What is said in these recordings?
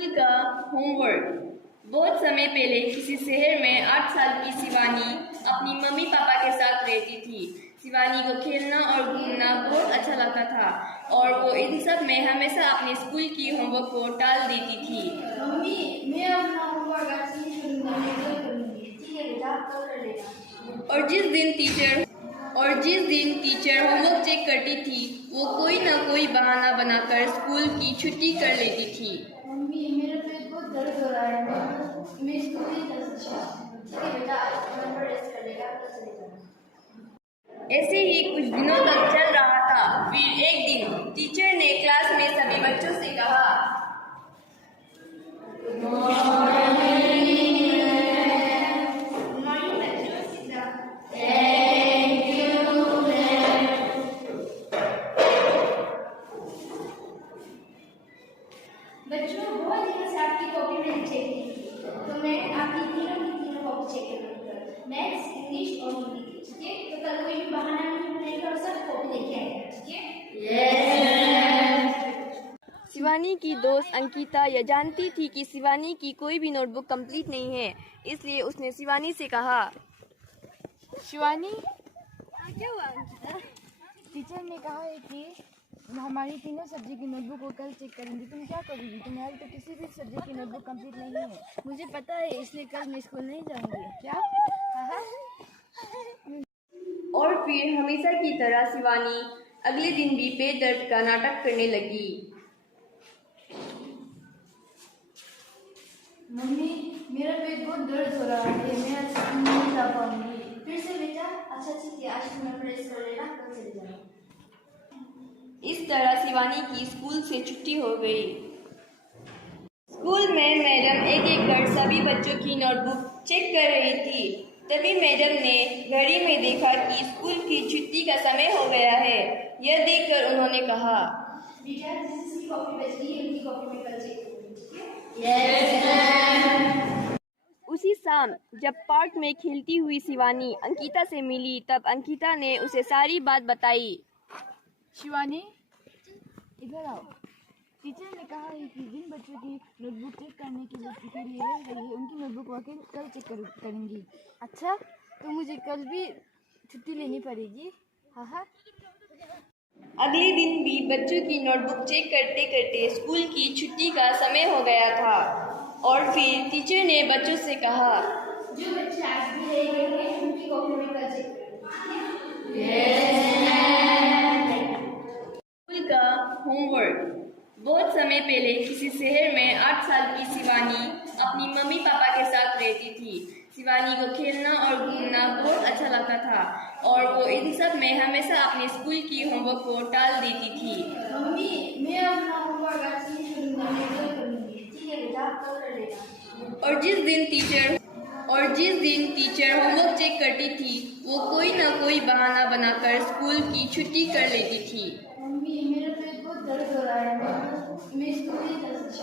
School का homework. बहुत समय पहले किसी शहर में 8 साल की शिवानी अपनी मम्मी पापा के साथ रहती थी। शिवानी को खेलना और घूमना बहुत अच्छा लगता था और वो इन सब में हमेशा अपने स्कूल की होमवर्क को टाल देती थी। मम्मी, मैं अपना होमवर्क आज नहीं करूँगा, मैं कल करूँगी। ठीक है बेटा, कल कर लेना। और जिस दिन टीचर होमवर्क चेक करती थी, वो कोई ना कोई बहाना बनाकर स्कूल की छुट्टी कर लेती थी। मम्मी, मेरा पेट बहुत दर्द हो रहा है, मैं स्कूल नहीं जा सकती। ठीक है बेटा, घर पर रेस्ट कर लेगा, कल चले जाना। ऐसे ही कुछ दिनों तक चल रहा था। फिर एक दिन टीचर ने क्लास में सभी बच्चों से कहा, बच्चों, बहुत दिनों से आपकी कॉपी मैंने चेक की थी, तो मैं आपकी तीनों कॉपी चेक करूँगा, मैथ्स, इंग्लिश और हिंदी की। ठीक है, तो कल कोई भी बहाना नहीं बनाएगा और सब कॉपी लेके आएगा। ठीक है? शिवानी की दोस्त अंकिता यह जानती थी कि शिवानी की कोई भी नोटबुक कंप्लीट नहीं है, इसलिए उसने शिवानी से कहा, शिवानी, क्या हुआ अंकिता? टीचर ने कहा है कि हमारी तीनों सब्जेक्ट की नोटबुक को कल चेक करेंगे। तुम क्या करोगी? तुम्हारी तो किसी भी सब्जेक्ट की नोटबुक कंप्लीट नहीं है। मुझे पता है, इसलिए कल मैं स्कूल नहीं जाऊंगी। क्या? और फिर हमेशा की तरह शिवानी अगले दिन भी पेट दर्द का नाटक करने लगी। मम्मी, मेरा पेट बहुत दर्द हो रहा है, मैं आज स्कूल नहीं जा पाऊंगी। फिर से बेटा, अच्छा ठीक है, आज तुम घर पर रेस्ट कर लेना, कल चले जाना। इस तरह शिवानी की स्कूल से छुट्टी हो गई। स्कूल में मैडम एक एक कर सभी बच्चों की नोटबुक चेक कर रही थी। तभी मैडम ने घड़ी में देखा कि स्कूल की छुट्टी का समय हो गया है। यह देखकर उन्होंने कहा, बेटा, जिसकी कॉपी बच गई है उनकी कॉपी में कल चेक करूँगी। ठीक है? उसी शाम जब पार्क में खेलती हुई शिवानी अंकिता से मिली, तब अंकिता ने उसे सारी बात बताई। शिवानी, इधर आओ। टीचर ने कहा है कि जिन बच्चों की नोटबुक चेक करने के लिए रह गई है, उनकी नोटबुक वाकई कल चेक करेंगी। अच्छा, तो मुझे कल भी छुट्टी लेनी पड़ेगी? हाँ। अगले दिन भी बच्चों की नोटबुक चेक करते करते स्कूल की छुट्टी का समय हो गया था और फिर टीचर ने बच्चों से कहा, जो बच्चे आज भी रह गए हैं उनकी कॉपी में कल चेक करेंगे। स्कूल का होमवर्क। बहुत समय पहले किसी शहर में 8 साल की शिवानी अपनी मम्मी पापा के साथ रहती थी। शिवानी को खेलना और घूमना बहुत अच्छा लगता था और वो इन सब में हमेशा अपने स्कूल की होमवर्क को टाल देती थी। मम्मी, मैं अपना होमवर्क आज नहीं करूँगा, मैं कल करूँगी। ठीक है बेटा, कल कर लेना। और जिस दिन टीचर होमवर्क चेक करती थी, वो कोई ना कोई बहाना बनाकर स्कूल की छुट्टी कर लेती थी। मम्मी, मेरा पेट बहुत दर्द हो रहा है, मैं स्कूल नहीं जा सकती।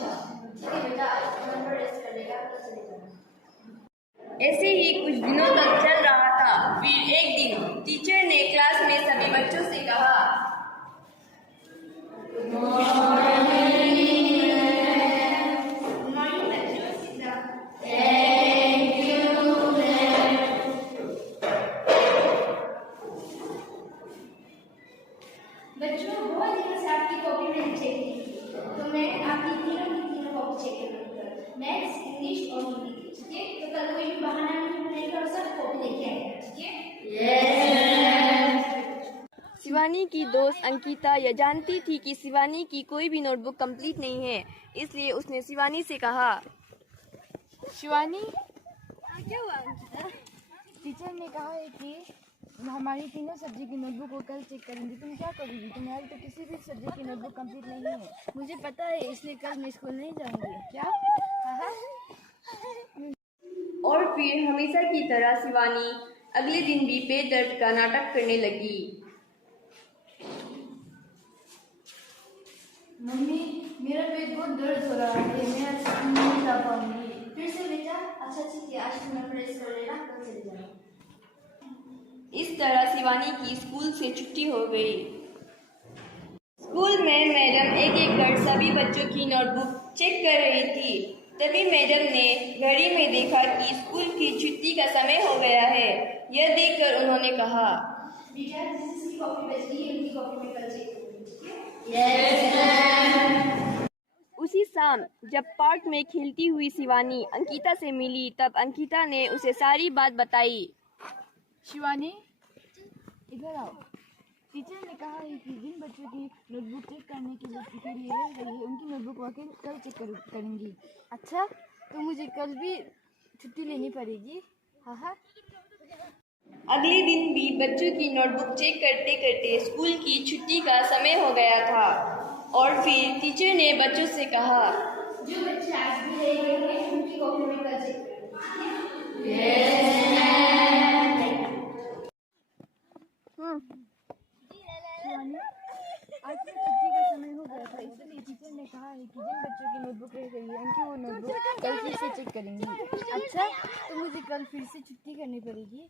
ठीक है बेटा, घर पर रेस्ट कर लेगा, कल चले जाना। ऐसे ही कुछ दिनों तक चल रहा था। फिर एक दिन टीचर ने क्लास में सभी बच्चों से कहा, बच्चों, बहुत दिनों से आपकी कॉपी मैंने चेक की थी, तो मैं आपकी तीनों कॉपी चेक करूँगा, मैथ्स, इंग्लिश और हिंदी की। ठीक है, तो कल कोई भी बहाना नहीं बनाएगा और सब कॉपी लेके आएगा। ठीक है? शिवानी की दोस्त अंकिता यह जानती थी कि शिवानी की कोई भी नोटबुक कंप्लीट नहीं है, इसलिए उसने शिवानी से कहा, शिवानी, क्या हुआ अंकिता? टीचर ने कहा है कि हमारी तीनों सब्जेक्ट की नोटबुक को कल चेक करेंगे। तुम क्या करोगी? तुम्हारी तो किसी भी सब्जेक्ट की नोटबुक कंप्लीट नहीं है। मुझे पता है, इसलिए कल मैं स्कूल नहीं जाऊंगी। क्या? और फिर हमेशा की तरह शिवानी अगले दिन भी पेट दर्द का नाटक करने लगी। मम्मी, मेरा पेट बहुत दर्द हो रहा है, मैं आज स्कूल नहीं जा पाऊंगी। फिर से बेटा, अच्छा ठीक है, आज तुम घर पर रेस्ट कर लेना, कल चले जाना। इस तरह शिवानी की स्कूल से छुट्टी हो गई। स्कूल में मैडम एक एक कर सभी बच्चों की नोटबुक चेक कर रही थी। तभी मैडम ने घड़ी में देखा कि स्कूल की छुट्टी का समय हो गया है। यह देखकर उन्होंने कहा, बेटा जिसकी कॉपी बच गई है उनकी कॉपी में कल चेक करूंगी। उसी शाम जब पार्क में खेलती हुई शिवानी अंकिता से मिली, तब अंकिता ने उसे सारी बात बताई। शिवानी, इधर आओ। टीचर ने कहा है कि जिन बच्चों की नोटबुक चेक करने की बच्ची के लिए रह गई है उनकी नोटबुक वाकई कल चेक करेंगी। अच्छा, तो मुझे कल भी छुट्टी लेनी पड़ेगी? हाँ। अगले दिन भी बच्चों की नोटबुक चेक करते करते स्कूल की छुट्टी का समय हो गया था और फिर टीचर ने बच्चों से कहा, जो बच्चे आज भी रह गए हैं उनकी कॉपी में कल चेक करूंगी। शिवानी, आज तो छुट्टी का समय हो गया था, इसलिए टीचर ने कहा है कि जिन बच्चों की नोटबुक रह गई है उनकी वो नोटबुक कल फिर से चेक करेंगी। अच्छा, तो मुझे कल फिर से छुट्टी करनी पड़ेगी?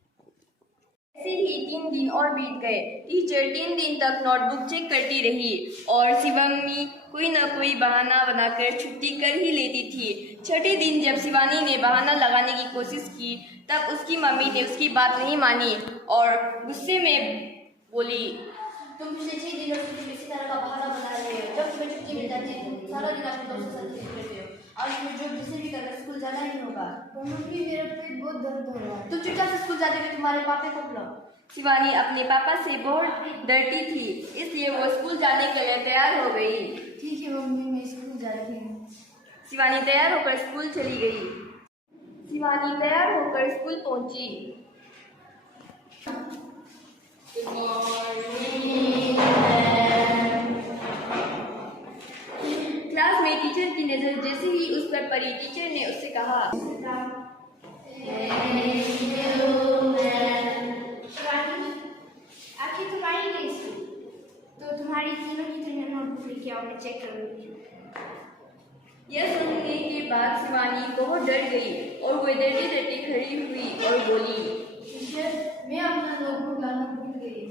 ऐसे ही 3 दिन और बीत गए। टीचर 3 दिन तक नोटबुक चेक करती रही और शिवानी कोई न कोई बहाना बनाकर छुट्टी कर ही लेती थी। छठे दिन जब शिवानी ने बहाना लगाने की कोशिश की, तब उसकी मम्मी ने उसकी बात नहीं मानी और गुस्से में बोली, तुम पिछले 6 दिनों से इसी तरह का बहाना बना रहे हो। जब तुम्हें छुट्टी मिल जाती है तुम सारा दिन अपने दोस्तों के साथ खेलते रहते हो। आज तुम्हें जो जिसे भी करना स्कूल जाना ही होगा। मम्मी, मेरा पेट बहुत दर्द हो रहा है। तुम चुपचाप से स्कूल जाते हुए तुम्हारे पापा को बुलाओ। शिवानी अपने पापा से बहुत डरती थी, इसलिए वो स्कूल जाने के लिए तैयार हो गई। ठीक है मम्मी, मैं स्कूल जाती हूँ। शिवानी तैयार होकर स्कूल चली गई। शिवानी तैयार होकर स्कूल पहुंची। क्लास में टीचर की नजर जैसे ही उस पर पड़ी, टीचर ने उससे कहा, आखिर तुम्हारी नहीं स्कूल तो तुम्हारी तीनों की तीनों नोटबुक लेके आओ, मैं चेक करूंगी। यह सुनने के बाद शिवानी बहुत डर गई और वो डरते डरते खड़ी हुई और बोली, टीचर, मैं अपना नोटबुक लाना भूल गई।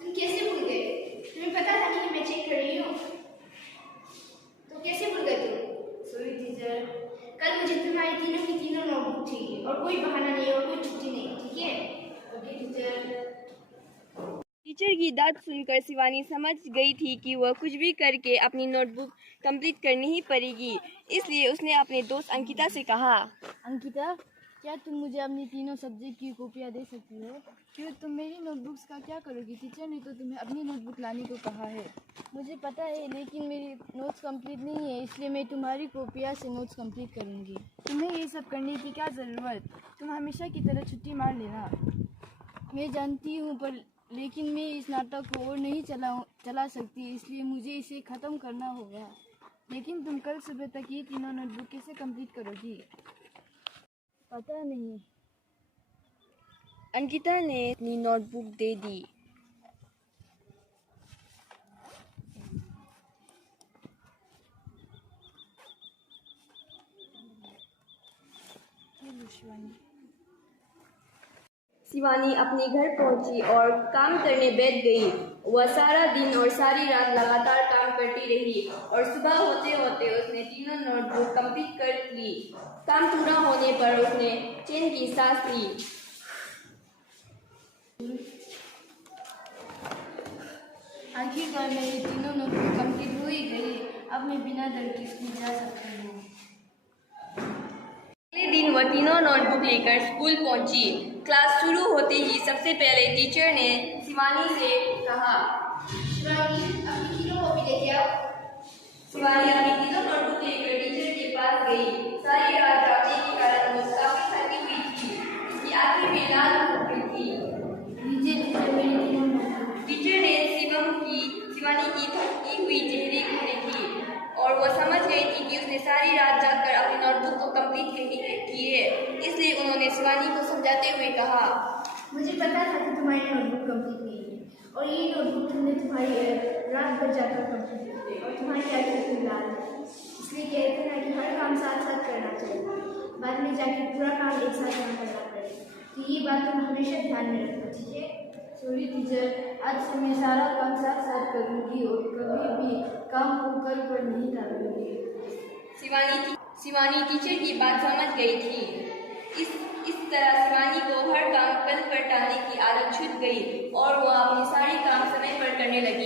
तुम कैसे भूल गए? तुम्हें पता था कि मैं चेक कर रही हूँ, तो कैसे भूल गए तुम? सॉरी टीचर, कल मुझे तुम्हारी तीनों की तीनों नोटबुक चाहिए और कोई बहाना नहीं और कोई छुट्टी नहीं, ठीक है? Okay teacher. टीचर की बात सुनकर शिवानी समझ गई थी कि वह कुछ भी करके अपनी नोटबुक कंप्लीट करनी ही पड़ेगी, इसलिए उसने अपने दोस्त अंकिता से कहा, अंकिता, क्या तुम मुझे अपनी तीनों सब्जेक्ट की कॉपियाँ दे सकती हो? क्यों, तुम मेरी नोटबुक्स का क्या करोगी? टीचर ने तो तुम्हें अपनी नोटबुक लाने को कहा है। मुझे पता है, लेकिन मेरी नोट्स कंप्लीट नहीं है, इसलिए मैं तुम्हारी कॉपियाँ से नोट्स कंप्लीट करूँगी। तुम्हें ये सब करने की क्या ज़रूरत? तुम हमेशा की तरह छुट्टी मार लेना। मैं जानती हूँ, पर लेकिन मैं इस नाटक को और नहीं चला सकती, इसलिए मुझे इसे ख़त्म करना होगा। लेकिन तुम कल सुबह तक ये तीनों नोटबुक कैसे कंप्लीट करोगी? पता नहीं। अंकिता ने अपनी नोटबुक दे दी। शिवानी अपने घर पहुंची और काम करने बैठ गई। वह सारा दिन और सारी रात लगातार काम करती रही और सुबह होते होते उसने तीनों नोटबुक कंप्लीट कर ली। काम पूरा होने पर उसने चैन की सांस ली। आखिरकार मेरी तीनों नोटबुक कंप्लीट हो ही गई। अब मैं बिना डर के स्कूल जा सकती हूँ। अगले दिन वह तीनों नोटबुक लेकर स्कूल पहुंची। क्लास शुरू होते ही सबसे पहले टीचर ने शिवानी से कहा, शिवानी, अपनी तीनों कॉपी लेके आओ। शिवानी अपनी तीनों नोटबुक लेकर टीचर के पास गई। सारी रात जागने के कारण वो काफी थकी हुई थी। उसकी आंखें भी लाल हो गई थी। टीचर, मेरी तीनों नोटबुक। टीचर ने शिवानी की थकी हुई चेहरे को देखी और वो समझ गई थी कि उसने सारी रात जागकर अपनी नोटबुक को कंप्लीट की है, इसलिए उन्होंने शिवानी को समझाते हुए कहा, मुझे पता था कि तुम्हारी नोटबुक कंप्लीट नहीं है और ये नोटबुक तुमने तुम्हारी रात भर जाकर कंप्लीट की है और तुम्हारी आंखें भी लाल है। इसलिए कहते हैं कि हर काम साथ साथ करना चाहिए, बाद में जाके पूरा काम एक साथ ना करना पड़े। तो ये बात तुम हमेशा ध्यान में रखना, ठीक है? सॉरी टीचर, आज से मैं सारा काम साथ साथ करूँगी और कभी भी काम को कल पर नहीं डालूंगी। शिवानी टीचर की बात समझ गई थी। इस तरह शिवानी को हर काम कल पर टालने की आदत छूट गई और वह अपने सारे काम समय पर करने लगी।